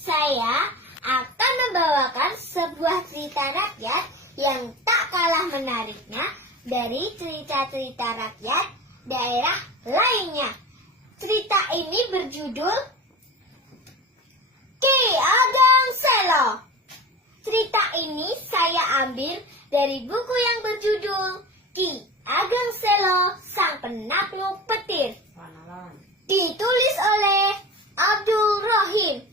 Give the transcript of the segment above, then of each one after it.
Saya akan membawakan sebuah cerita rakyat yang tak kalah menariknya dari cerita-cerita rakyat daerah lainnya. Cerita ini berjudul Ki Ageng Selo. Cerita ini saya ambil dari buku yang berjudul Ki Ageng Selo Sang Penakluk Petir. Ditulis oleh Abdul Rohim.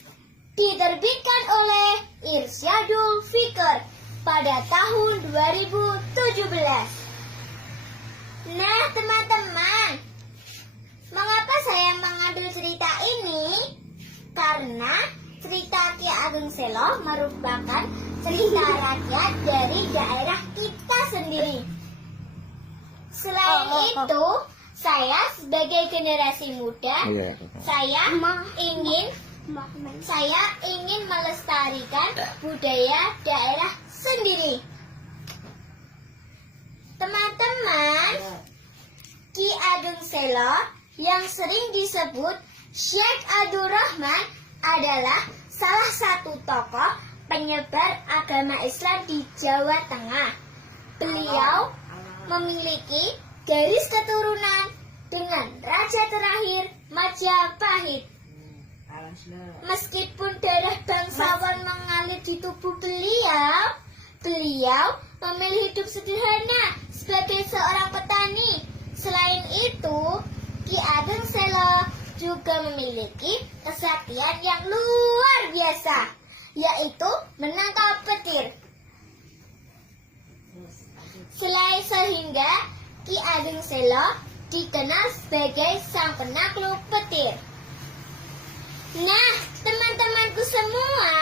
Diterbitkan oleh Irsyadul Fikr pada tahun 2017. Nah, teman-teman, mengapa saya mengambil cerita ini? Karena cerita Ki Ageng Selo merupakan cerita rakyat dari daerah kita sendiri. Selain itu, saya sebagai generasi muda, saya ingin melestarikan budaya daerah sendiri. Teman-teman, Ki Ageng Selo yang sering disebut Syekh Abdul Rahman adalah salah satu tokoh penyebar agama Islam di Jawa Tengah. Beliau memiliki garis keturunan dengan raja terakhir Majapahit. Meskipun darah bangsawan mengalir di tubuh beliau memilih hidup sederhana sebagai seorang petani. Selain itu, Ki Ageng Selo juga memiliki kesaktian yang luar biasa, yaitu menangkap petir. Sehingga Ki Ageng Selo dikenal sebagai sang penakluk petir. Nah, teman-temanku semua,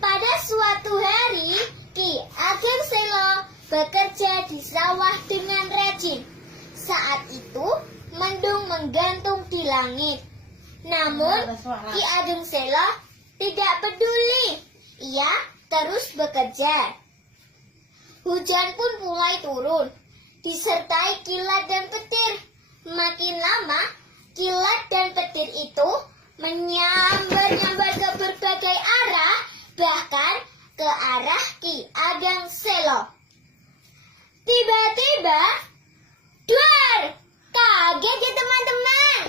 pada suatu hari Ki Ageng Selo bekerja di sawah dengan rajin. Saat itu mendung menggantung di langit. Namun Ki Ageng Selo tidak peduli. Ia terus bekerja. Hujan pun mulai turun, disertai kilat dan petir. Makin lama, kilat dan petir itu menyambar-nyambar ke berbagai arah, bahkan ke arah Ki Ageng Selo. Tiba-tiba, duar! Kaget ya teman-teman?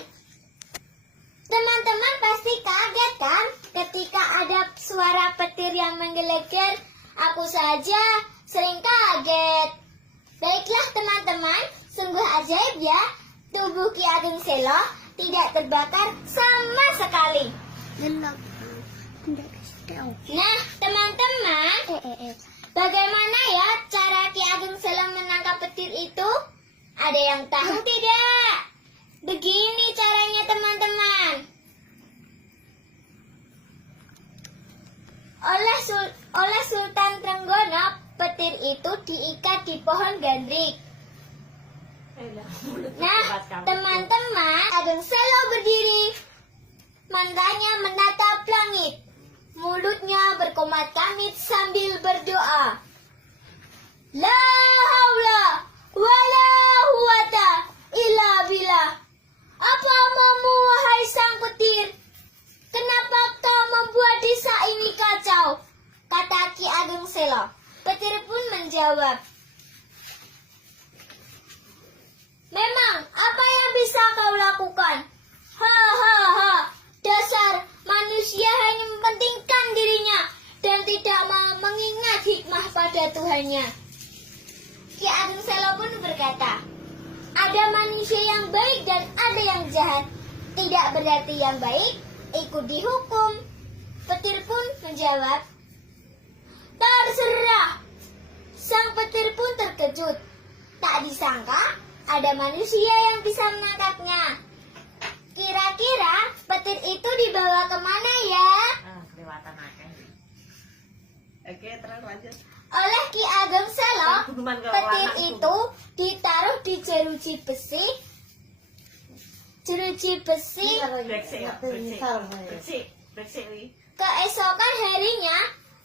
Teman-teman pasti kaget kan ketika ada suara petir yang menggelegar? Aku saja sering kaget. Baiklah teman-teman, sungguh ajaib ya, tubuh Ki Ageng Selo tidak terbakar sama sekali. Nah, teman-teman, bagaimana ya cara Ki Ageng Selo menangkap petir itu? Ada yang tahu tidak? Begini caranya teman-teman. Oleh Sultan Trenggono, petir itu diikat di pohon gandrik. Nah, teman-teman, Ageng Selo berdiri. Matanya menatap langit. Mulutnya berkomat kamit sambil berdoa. La haula wala quwata illa billah. Apa maumu wahai sang petir? Kenapa kau membuat desa ini kacau? Kata Ki Ageng Selo. Petir pun menjawab, memang apa yang bisa kau lakukan? Dasar manusia hanya mementingkan dirinya dan tidak mau mengingat hikmah pada Tuhannya. Ki Ageng Selo pun berkata, ada manusia yang baik dan ada yang jahat. Tidak berarti yang baik ikut dihukum. Petir pun menjawab, terserah. Sang petir pun terkejut. Tak disangka ada manusia yang bisa menangkapnya. Kira-kira petir itu dibawa kemana ya? Oke, terus lanjut. Oleh Ki Ageng Selo, petir itu ditaruh di jeruji besi. Keesokan harinya,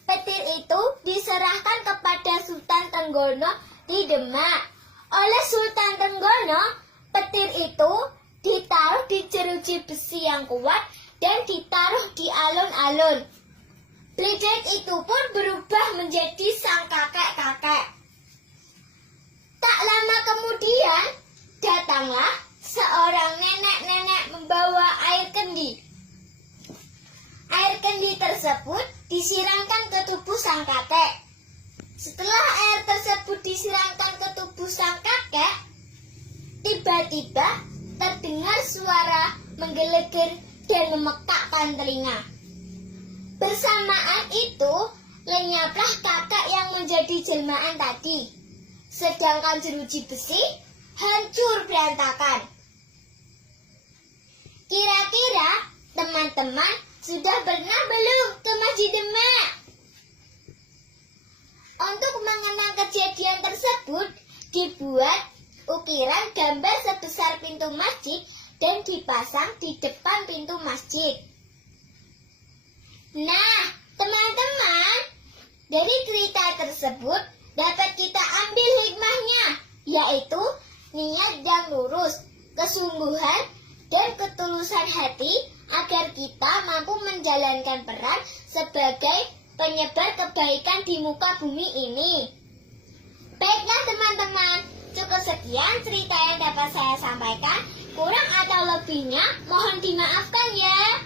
petir itu diserahkan kepada Sultan Trenggono di Demak. Oleh Sultan Trenggono, petir itu ditaruh di jeruji besi yang kuat dan ditaruh di alun-alun. Pleret itu pun berubah menjadi sang kakek-kakek. Tak lama kemudian, datanglah seorang nenek-nenek membawa air kendi. Air kendi tersebut disiramkan ke tubuh sang kakek. Setelah air tersebut disiramkan ke tubuh sang kakek, tiba-tiba terdengar suara menggelegar dan memekakkan telinga. Bersamaan itu, lenyaplah kakak yang menjadi jelmaan tadi. Sedangkan jeruji besi hancur berantakan. Kira-kira teman-teman sudah pernah belum ke Masjid Demak? Untuk mengenang kejadian tersebut, dibuat ukiran gambar sebesar pintu masjid dan dipasang di depan pintu masjid. Nah, teman-teman, dari cerita tersebut dapat kita ambil hikmahnya, yaitu niat yang lurus, kesungguhan, dan ketulusan hati agar kita mampu menjalankan peran sebagai penyebar kebaikan di muka bumi ini. Baiklah teman-teman, cukup sekian cerita yang dapat saya sampaikan. Kurang atau lebihnya mohon dimaafkan ya.